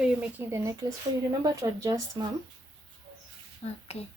Where you're making the necklace for, you remember to adjust, mom, Okay.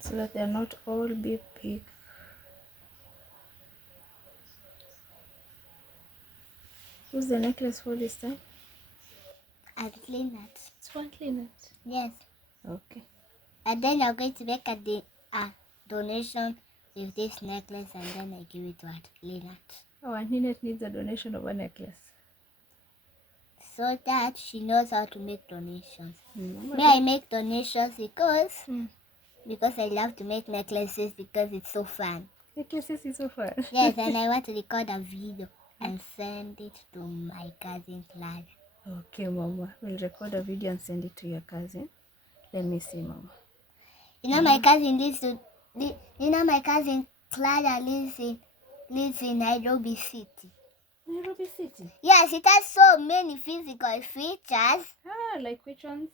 so that they're not all big. Who's the necklace for this time? I'll clean it. It's for Lynette. Yes. Okay. And then you're going to make a donation with this necklace, and then I give it to Lynette. Oh, and Lynette needs a donation of a necklace. So that she knows how to make donations. Mama, May I make donations because Mm. I love to make necklaces because it's so fun. Necklaces is so fun. Yes, and I want to record a video and send it to my cousin Clara. Okay, Mama. We'll record a video and send it to your cousin. Let me see, Mama. You know my cousin my cousin Clara lives in Nairobi City. Nairobi City? Yes, it has so many physical features. Ah, like which ones?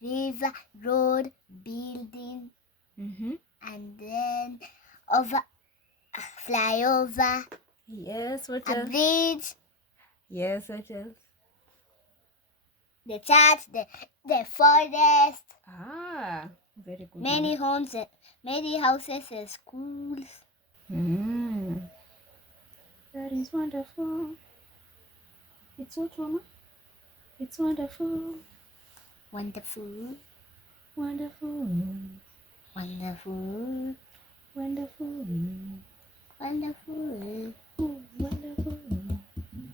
River, road, building, and then flyover. Yes, what A else? bridge. Yes, what else? The church, the forest. Ah, very good. Many homes, many houses and schools. That is wonderful. It's what, Mama? It's wonderful. Wonderful. Wonderful. Wonderful. Wonderful. Wonderful. Wonderful.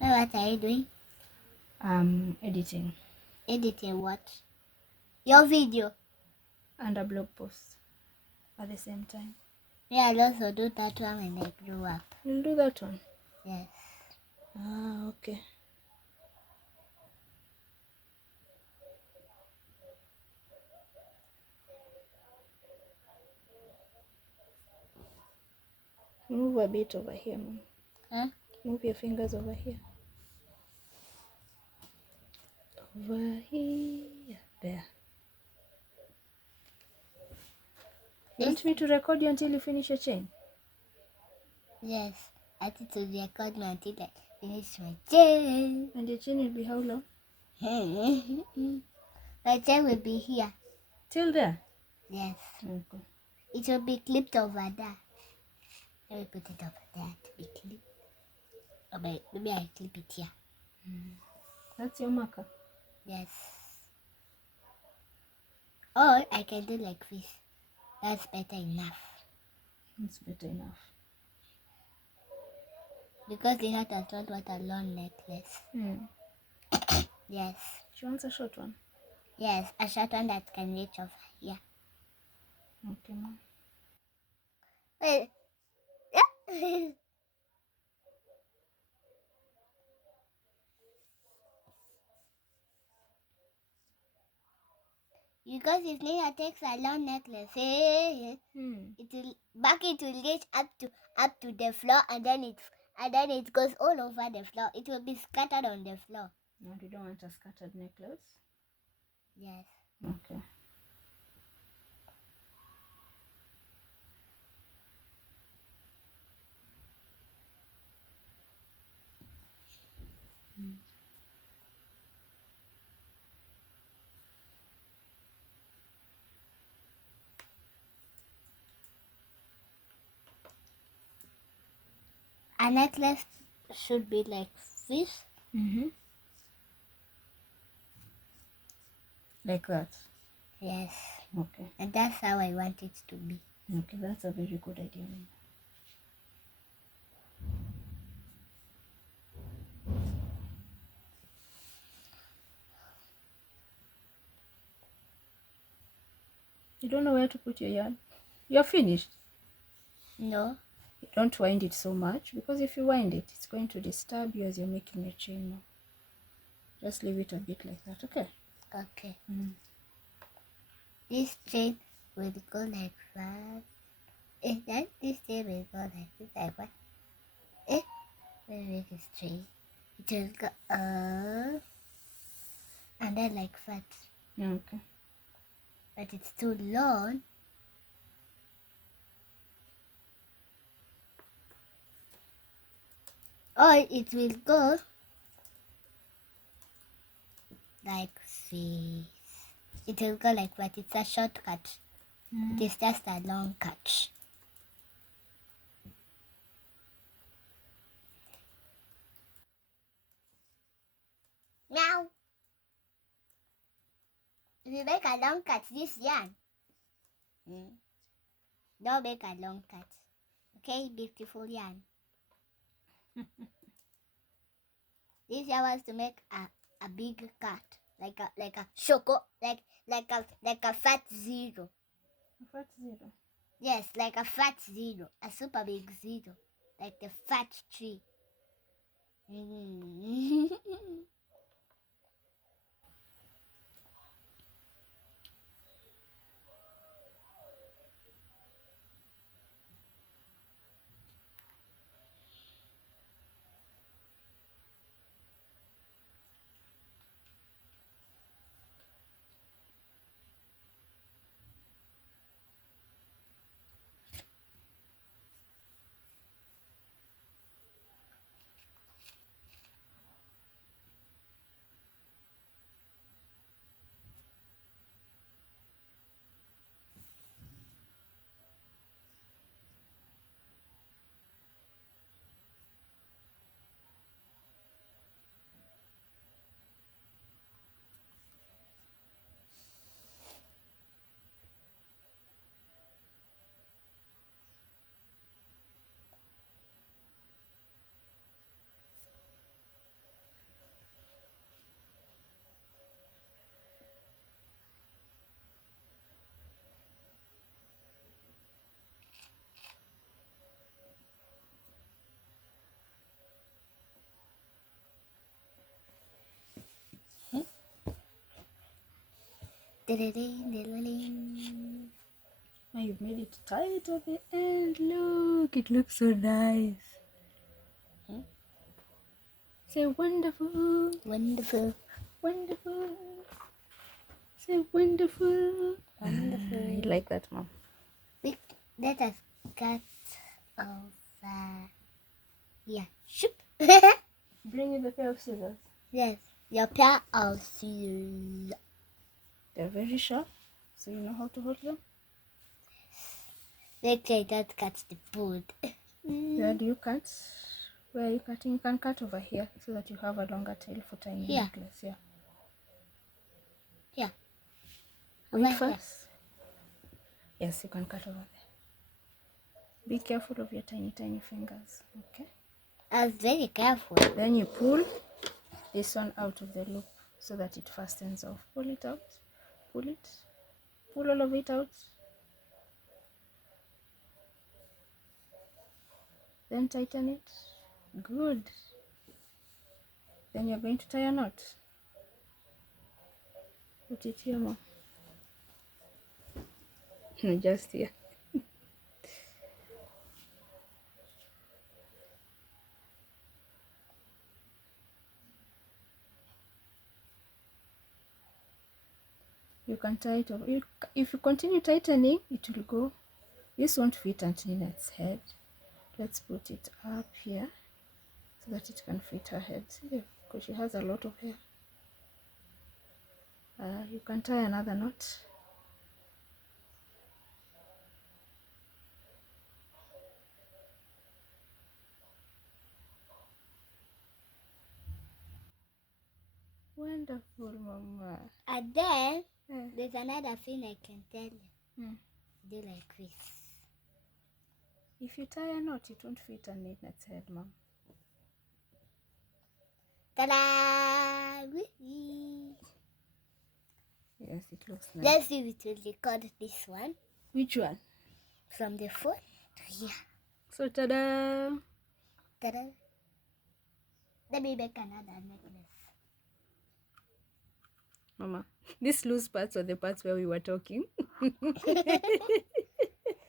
What are you doing? Editing. Editing what? Your video. And a blog post at the same time. Yeah, I'll also do that one when I grow up. You'll do that one? Yes. Ah, okay. Move a bit over here, Mom. Huh? Move your fingers over here. Over here. There. You want me to record you until you finish your chain? Yes. I need to record me until I finish my chain. And your chain will be how long? My chain will be here. Till there? Yes. Okay. It will be clipped over there. Let me put it over there to be clipped. Or maybe I clip it here. That's your marker? Yes. Or I can do like this. That's better enough. It's better enough. Because the heart does not want a long necklace. Yes. She wants a short one? Yes, a short one that can reach over here. Okay, Mom. Wait. Yeah. Because if Nina takes a long necklace, it will reach up to the floor, and then it goes all over the floor. It will be scattered on the floor. No, you don't want a scattered necklace? Yes. Okay. A necklace should be like this. Like that? Yes. Okay. And that's how I want it to be. Okay, that's a very good idea, Mom. You don't know where to put your yarn? You're finished? No. Don't wind it so much, because if you wind it, it's going to disturb you as you're making your chain now. Just leave it a bit like that, okay? Okay. This chain will go like that. Then this chain will go like this, like what? Let me make it straight. It will go up and then like that. Okay. But it's too long. Or it will go like face. It will go like what? It's a shortcut. It is just a long cut. Meow. If you make a long cut, this yarn. Don't make a long cut. Okay, beautiful yarn. This yarn wants to make a big cut. Like a choco, like a fat zero. A fat zero. Yes, like a fat zero, a super big zero, like the fat tree. Now you've made it tight at the end. Look, it looks so nice. Say wonderful. Wonderful. Wonderful. Say wonderful. Wonderful. I like that, Mom. Let us cut over here. Shoop. Bring me the pair of scissors. Yes, your pair of scissors. They're very sharp, so you know how to hold them. Make sure you don't cut the board. Where do you cut? Where are you cutting? You can cut over here so that you have a longer tail for tying your necklace. Yeah. Here. Wait Over here. first. Yes, you can cut over there. Be careful of your tiny, tiny fingers. Okay. I was very careful. Then you pull this one out of the loop so that it fastens off. Pull it out. Pull it. Pull all of it out. Then tighten it. Good. Then you're going to tie a knot. Put it here, Mom. No, just here. You can tie it over. If you continue tightening, it will go. This won't fit Aunt Nina's head. Let's put it up here so that it can fit her head. See, because she has a lot of hair. You can tie another knot. Wonderful, Mama. And then there's another thing I can tell you. Do like this. If you tie a knot, it won't fit Aunt Nina's head, Mom. Ta-da! Yes, it looks nice. Let's see if it will record this one. Which one? From the phone to here. So, ta-da! Ta-da! Let me make another necklace. Mama, these loose parts are the parts where we were talking.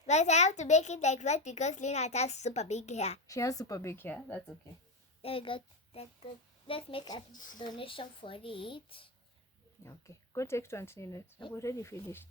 But I have to make it like that because Lena has super big hair. She has super big hair. That's okay. There we go. That's good. Let's make a donation for it. Okay. Go take to Aunt Nina. I've already finished.